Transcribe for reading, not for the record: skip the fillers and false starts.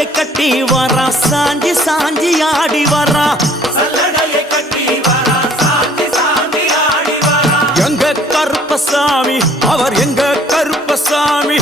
சல்லடையை கட்டி வரா சாஞ்சி சாஞ்சி ஆடி வரா சல்லடையை கட்டி வரா சாஞ்சி சாஞ்சி ஆடி வரா எங்க கருப்பசாமி அவர் எங்க கருப்பசாமி